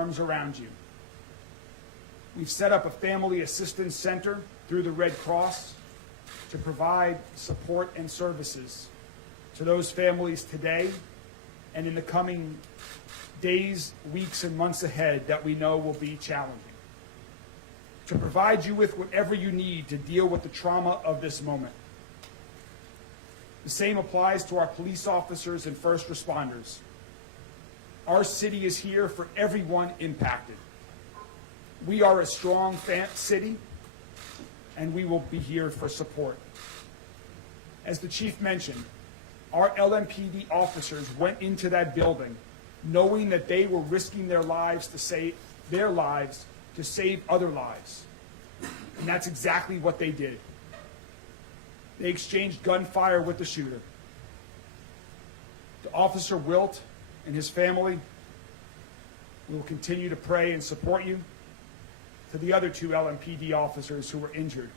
arms around you. We've set up a family assistance center through the Red Cross to provide support and services to those families today and in the coming days, weeks, and months ahead that we know will be challenging. To provide you with whatever you need to deal with the trauma of this moment. The same applies to our police officers and first responders. Our city is here for everyone impacted. We are a strong city, and we will be here for support. As the chief mentioned, our LMPD officers went into that building knowing that they were risking their lives to save other lives. And that's exactly what they did. They exchanged gunfire with the shooter. To Officer Wilt and his family, we will continue to pray and support you. To the other 2 LMPD officers who were injured,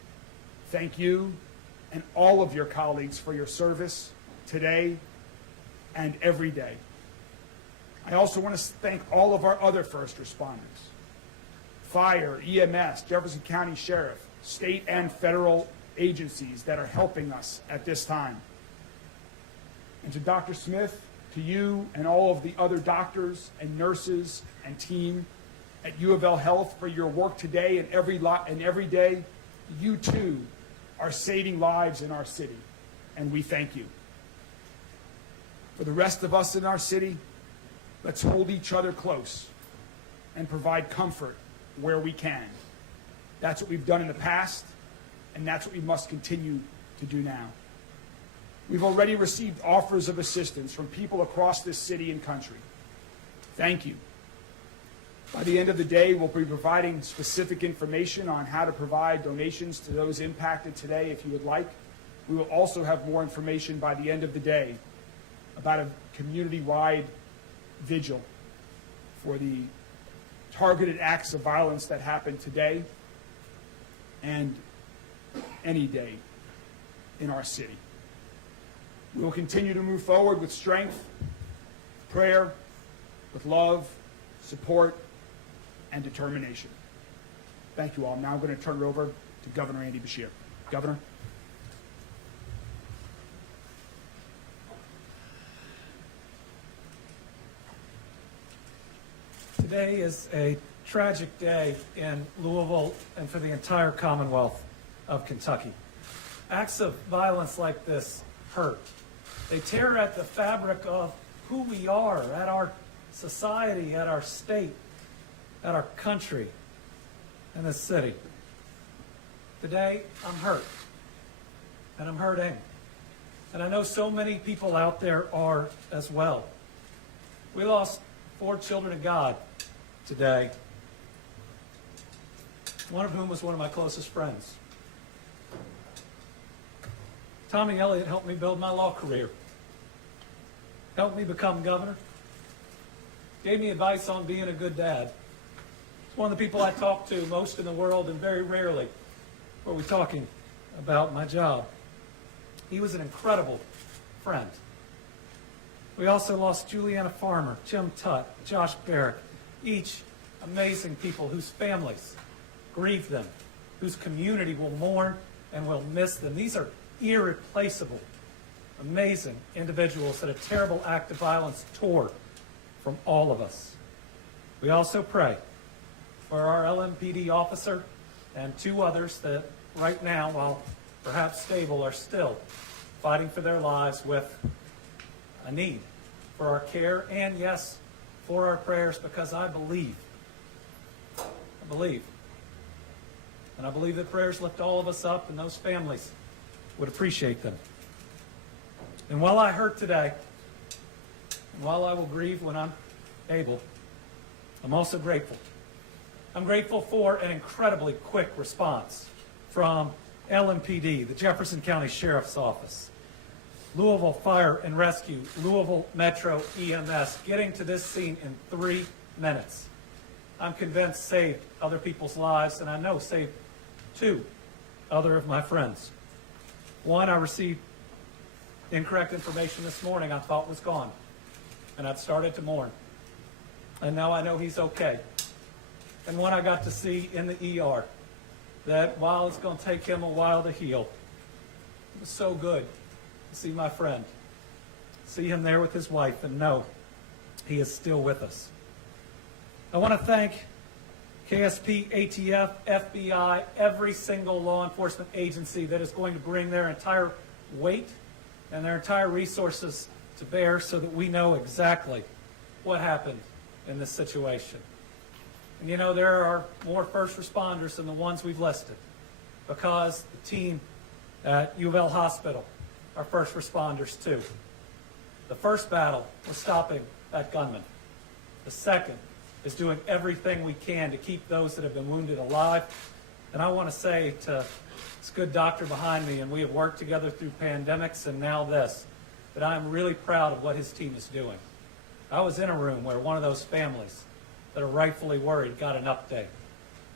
thank you and all of your colleagues for your service today and every day. I also want to thank all of our other first responders, fire, EMS, Jefferson County Sheriff, state and federal agencies that are helping us at this time. And to Dr. Smith, to you and all of the other doctors and nurses and team at U of L Health for your work today and every day, you too are saving lives in our city, and we thank you. For the rest of us in our city, let's hold each other close and provide comfort where we can. That's what we've done in the past, and that's what we must continue to do now. We've already received offers of assistance from people across this city and country. Thank you. By the end of the day, we'll be providing specific information on how to provide donations to those impacted today if you would like. We will also have more information by the end of the day about a community-wide vigil for the targeted acts of violence that happened today and any day in our city. We will continue to move forward with strength, prayer, with love, support, and determination. Thank you all. Now I'm going to turn it over to Governor Andy Beshear. Governor. Today is a tragic day in Louisville and for the entire Commonwealth of Kentucky. Acts of violence like this hurt. They tear at the fabric of who we are, at our society, at our state, at our country, and this city. Today, I'm hurt, and I'm hurting. And I know so many people out there are as well. We lost 4 children of God today, one of whom was one of my closest friends. Tommy Elliott helped me build my law career, helped me become governor, gave me advice on being a good dad. He's one of the people I talk to most in the world, and very rarely are we talking about my job. He was an incredible friend. We also lost Juliana Farmer, Jim Tutt, Josh Barrett, each amazing people whose families grieve them, whose community will mourn and will miss them. These are irreplaceable, amazing individuals that a terrible act of violence tore from all of us. We also pray for our LMPD officer and 2 others that right now, while perhaps stable, are still fighting for their lives with a need for our care and, yes, for our prayers, because I believe, and I believe that prayers lift all of us up, and those families would appreciate them. And while I hurt today, and while I will grieve when I'm able, I'm also grateful. I'm grateful for an incredibly quick response from LMPD, the Jefferson County Sheriff's Office, Louisville Fire and Rescue, Louisville Metro EMS, getting to this scene in 3 minutes. I'm convinced saved other people's lives, and I know saved 2 other of my friends. One, I received incorrect information this morning I thought was gone, and I'd started to mourn. And now I know he's okay. and one I got to see in the ER, that while it's going to take him a while to heal, it was so good to see my friend, see him there with his wife, and know he is still with us. I want to thank KSP, ATF, FBI, every single law enforcement agency that is going to bring their entire weight and their entire resources to bear so that we know exactly what happened in this situation. And you know, there are more first responders than the ones we've listed, because the team at U of L Hospital are first responders too. The first battle was stopping that gunman. The second is doing everything we can to keep those that have been wounded alive. And I want to say to this good doctor behind me, and we have worked together through pandemics and now this, that I am really proud of what his team is doing. I was in a room where one of those families that are rightfully worried got an update.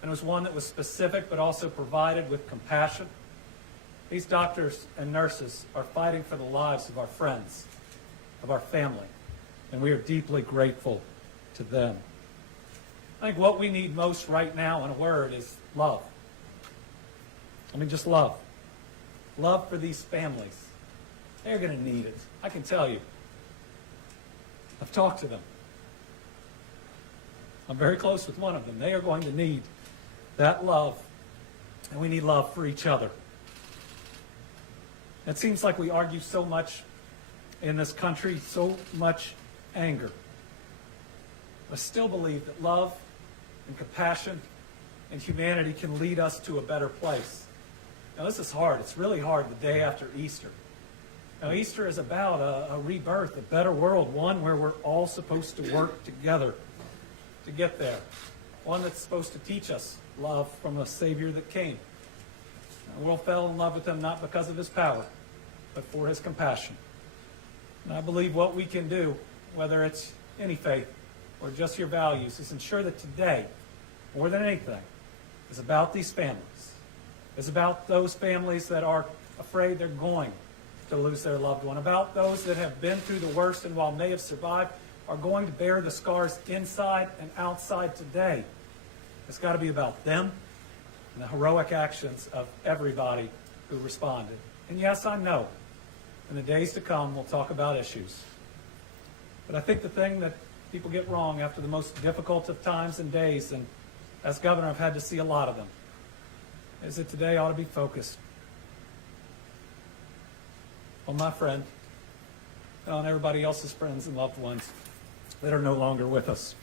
And it was one that was specific but also provided with compassion. These doctors and nurses are fighting for the lives of our friends, of our family, and we are deeply grateful to them. I think what we need most right now, in a word, is love. I mean, just love. Love for these families. They're going to need it. I can tell you. I've talked to them. I'm very close with one of them. They are going to need that love, and we need love for each other. It seems like we argue so much in this country, so much anger. I still believe that love and compassion and humanity can lead us to a better place. Now, this is hard. It's really hard the day after Easter. Now, Easter is about a rebirth, a better world, one where we're all supposed to work together to get there. One that's supposed to teach us love from a Savior that came. The world fell in love with him not because of his power, but for his compassion. And I believe what we can do, whether it's any faith or just your values, is ensure that today, more than anything, is about these families. It's about those families that are afraid they're going to lose their loved one, about those that have been through the worst and while may have survived, are going to bear the scars inside and outside today. It's got to be about them and the heroic actions of everybody who responded. And yes, I know, in the days to come, we'll talk about issues. But I think the thing that people get wrong after the most difficult of times and days, and as governor I've had to see a lot of them, is that today ought to be focused on my friend and on everybody else's friends and loved ones that are no longer with us.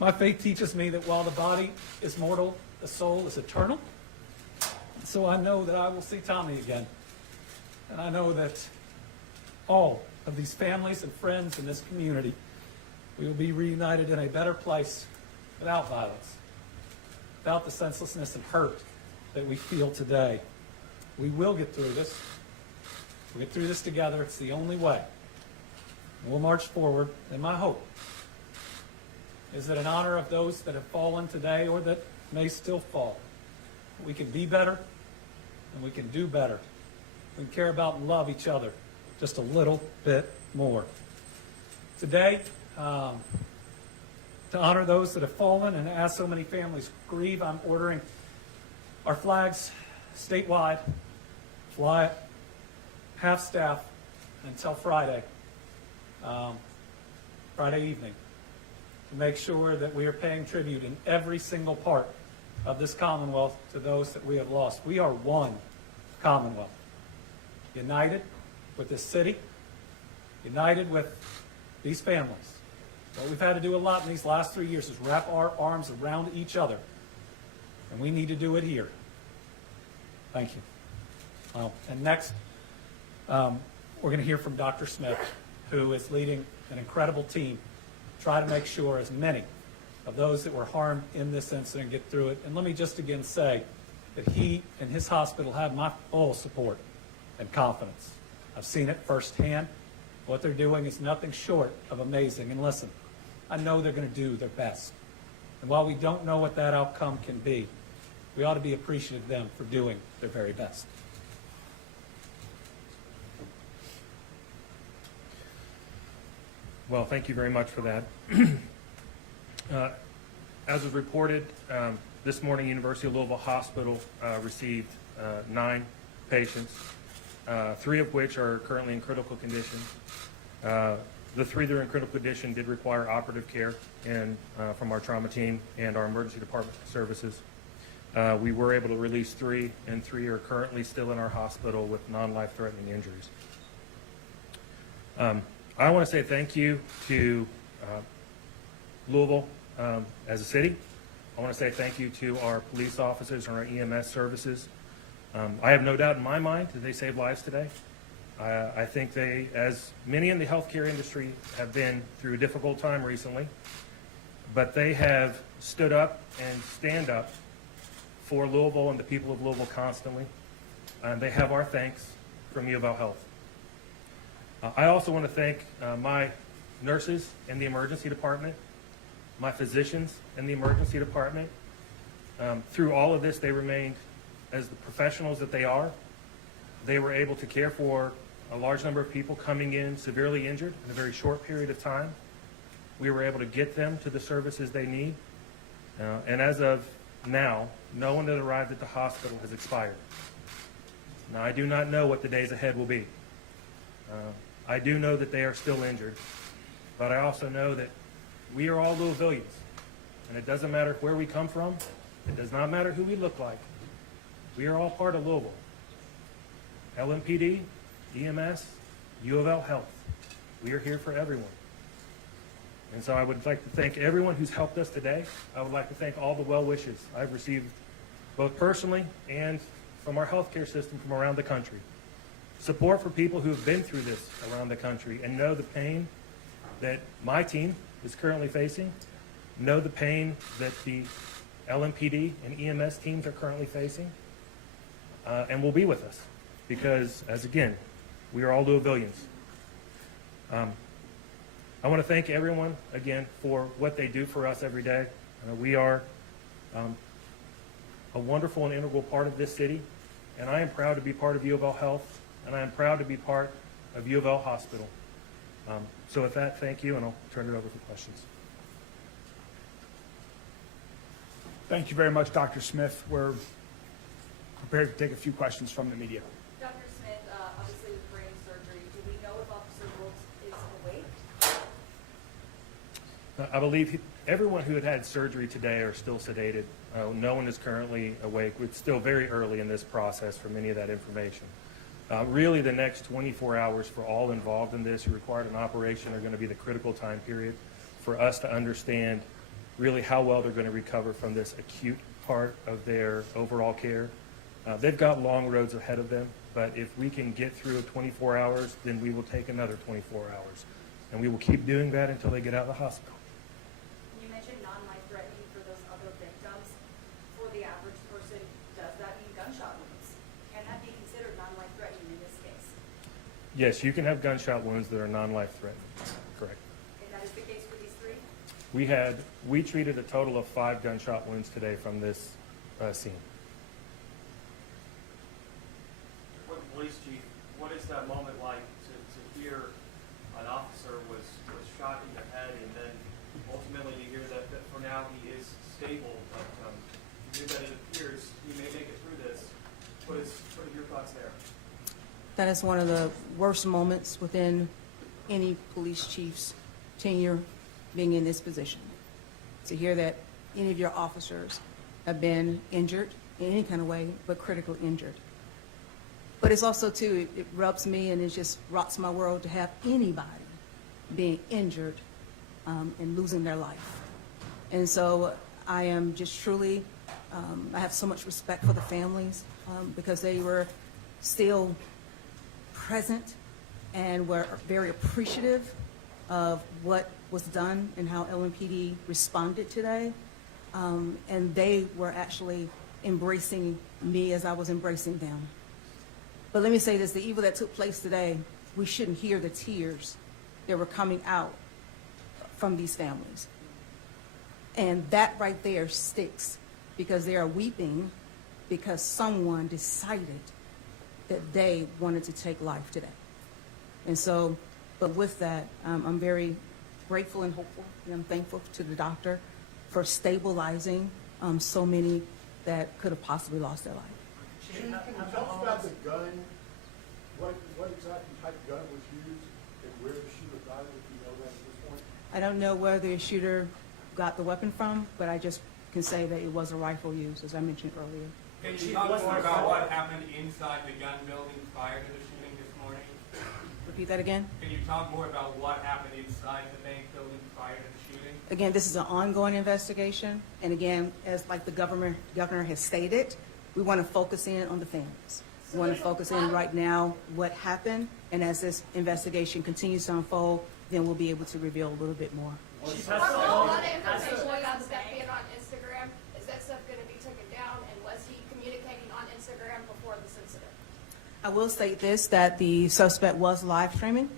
My faith teaches me that while the body is mortal, the soul is eternal. And so I know that I will see Tommy again. And I know that all of these families and friends in this community, we will be reunited in a better place without violence, without the senselessness and hurt that we feel today. We will get through this. We'll get through this together. It's the only way. And we'll march forward. And my hope is that in honor of those that have fallen today or that may still fall, we can be better and we can do better. We can care about and love each other just a little bit more. Today, to honor those that have fallen and as so many families grieve, I'm ordering our flags statewide, fly it, half staff until Friday evening, to make sure that we are paying tribute in every single part of this Commonwealth to those that we have lost. We are one Commonwealth, united with this city, united with these families. What we've had to do a lot in these last 3 years is wrap our arms around each other, and we need to do it here. Thank you. And next, we're going to hear from Dr. Smith, who is leading an incredible team to try to make sure as many of those that were harmed in this incident get through it. And let me just again say that he and his hospital have my full support and confidence. I've seen it firsthand. What they're doing is nothing short of amazing. And listen, I know they're going to do their best. And while we don't know what that outcome can be, we ought to be appreciative of them for doing their very best. Well, thank you very much for that. As was reported, this morning, University of Louisville Hospital received 9 patients, 3 of which are currently in critical condition. The 3 that are in critical condition did require operative care from our trauma team and our emergency department services. We were able to release 3, and 3 are currently still in our hospital with non-life-threatening injuries. I want to say thank you to Louisville as a city. I want to say thank you to our police officers and our EMS services. I have no doubt in my mind that they saved lives today. I think they, as many in the healthcare industry, have been through a difficult time recently, but they have stood up and stand up for Louisville and the people of Louisville constantly. They have our thanks from U of L Health. I also want to thank my nurses in the emergency department, my physicians in the emergency department. Through all of this, they remained as the professionals that they are. They were able to care for a large number of people coming in severely injured in a very short period of time. We were able to get them to the services they need. And as of now, no one that arrived at the hospital has expired. Now, I do not know what the days ahead will be. I do know that they are still injured, but I also know that we are all Louisvillians, and it doesn't matter where we come from. It does not matter who we look like. We are all part of Louisville. LMPD, EMS, U of L Health. We are here for everyone. And so I would like to thank everyone who's helped us today. I would like to thank all the well wishes I've received, both personally and from our healthcare system from around the country. Support for people who have been through this around the country and know the pain that my team is currently facing, know the pain that the LMPD and EMS teams are currently facing, and will be with us because, as again, we are all Louisvillians. I want to thank everyone again for what they do for us every day. We are a wonderful and integral part of this city, and I am proud to be part of U of L Health, and I am proud to be part of U of L Hospital. So with that, thank you, and I'll turn it over for questions. Thank you very much, Dr. Smith. We're prepared to take a few questions from the media. Dr. Smith, obviously with brain surgery, do we know if Officer Wilkes is awake? I believe everyone who had surgery today are still sedated. No one is currently awake. It's still very early in this process for many of that information. Really, the next 24 hours for all involved in this who required an operation are going to be the critical time period for us to understand really how well they're going to recover from this acute part of their overall care. They've got long roads ahead of them, but if we can get through 24 hours, then we will take another 24 hours. And we will keep doing that until they get out of the hospital. You mentioned non-life-threatening for those other victims. For the average person, does that mean gunshot wounds? Can that be considered non-life-threatening in this case? Yes, you can have gunshot wounds that are non-life-threatening. Correct. And that is the case for these 3? We treated a total of 5 gunshot wounds today from this scene. Police chief, what is that moment like to hear an officer was shot in the head, and then ultimately you hear that for now he is stable, but you hear that it appears he may make it through this. What are your thoughts there? That is one of the worst moments within any police chief's tenure being in this position. To hear that any of your officers have been injured in any kind of way, but critically injured. But it's also, too, it rubs me and it just rots my world to have anybody being injured and losing their life. And so I am just truly, I have so much respect for the families because they were still present and were very appreciative of what was done and how LMPD responded today. And they were actually embracing me as I was embracing them. But let me say this, the evil that took place today, we shouldn't hear the tears that were coming out from these families. And that right there sticks because they are weeping because someone decided that they wanted to take life today. And so, but with that, I'm very grateful and hopeful, and I'm thankful to the doctor for stabilizing so many that could have possibly lost their life. Chief, can you tell us about the gun? What exactly type of gun was used and where the shooter got it, if you know that at this point? I don't know where the shooter got the weapon from, but I just can say that it was a rifle used, as I mentioned earlier. Can you talk more about what happened inside the gun building prior to the shooting this morning? Repeat that again? Can you talk more about what happened inside the bank building prior to the shooting? Again, this is an ongoing investigation, and again, as like the governor has stated, we want to focus in on the families. We want to focus in right now what happened, and as this investigation continues to unfold, then we'll be able to reveal a little bit more. Are all the information about stuff being on Instagram, is that stuff going to be taken down, and was he communicating on Instagram before this incident? I will state this, that the suspect was live streaming,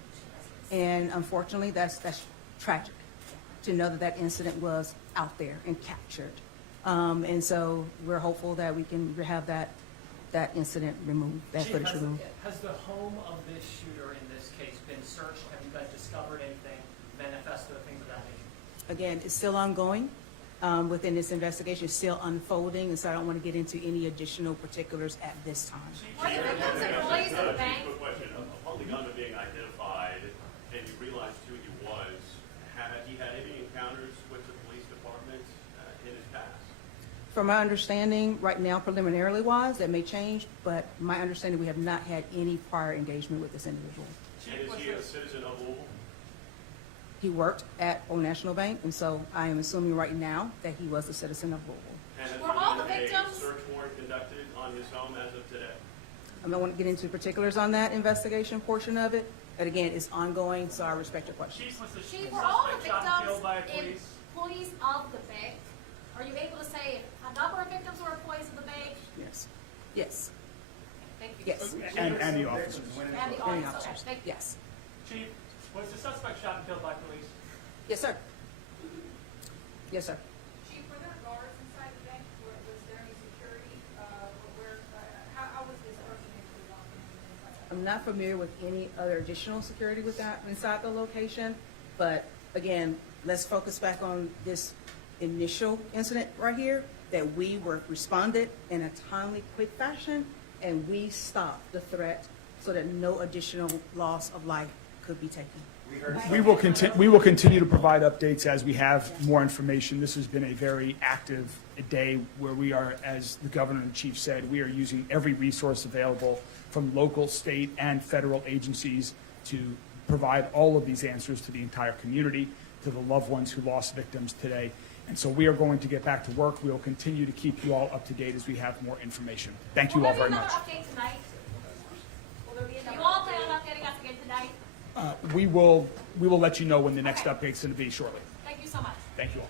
and unfortunately, that's tragic to know that that incident was out there and captured. And so we're hopeful that we can have that incident removed, that Chief, footage removed. has the home of this shooter in this case been searched? Have you guys discovered anything, manifesto, things of that nature? Again, it's still ongoing within this investigation, it's still unfolding, and so I don't want to get into any additional particulars at this time. Were the victims employees of the bank? Quick question. Upon the gunman being identified and you realized who he was, had he had any encounters with the police department in his past? From my understanding, right now preliminarily wise, that may change, but my understanding, we have not had any prior engagement with this individual. And is he a citizen of Louisville? He worked at Old National Bank, and so I am assuming right now that he was a citizen of Louisville. And has Were all the there been a victims- search warrant conducted on his home as of today? I don't want to get into particulars on that investigation portion of it, but again, it's ongoing, so I respect your question. Chief, was the Chief, were all the suspect shot and killed by victims police? employees of the bank? Are you able to say if a number of victims were employees of the bank? Yes. Yes. Thank you. Yes. And the officers. And the Any audience, okay, officers. thank you. Yes. Chief, was the suspect shot and killed by police? Yes, sir. Yes, sir. Chief, were there guards inside the bank? Was there any security? How was this person able to walk in inside that? I'm not familiar with any other additional security with that inside the location, but again, let's focus back on this initial incident right here, that we responded in a timely, quick fashion, and we stopped the threat so that no additional loss of life could be taken. We will continue to provide updates as we have more information. This has been a very active day where we are, as the governor and chief said, we are using every resource available from local, state, and federal agencies to provide all of these answers to the entire community, to the loved ones who lost victims today. And so we are going to get back to work. We will continue to keep you all up to date as we have more information. Thank you all very much. Will there be another update tonight? Will there be another? You all plan on updating us again tonight? We will let you know when the next update's going to be shortly. Thank you so much. Thank you all.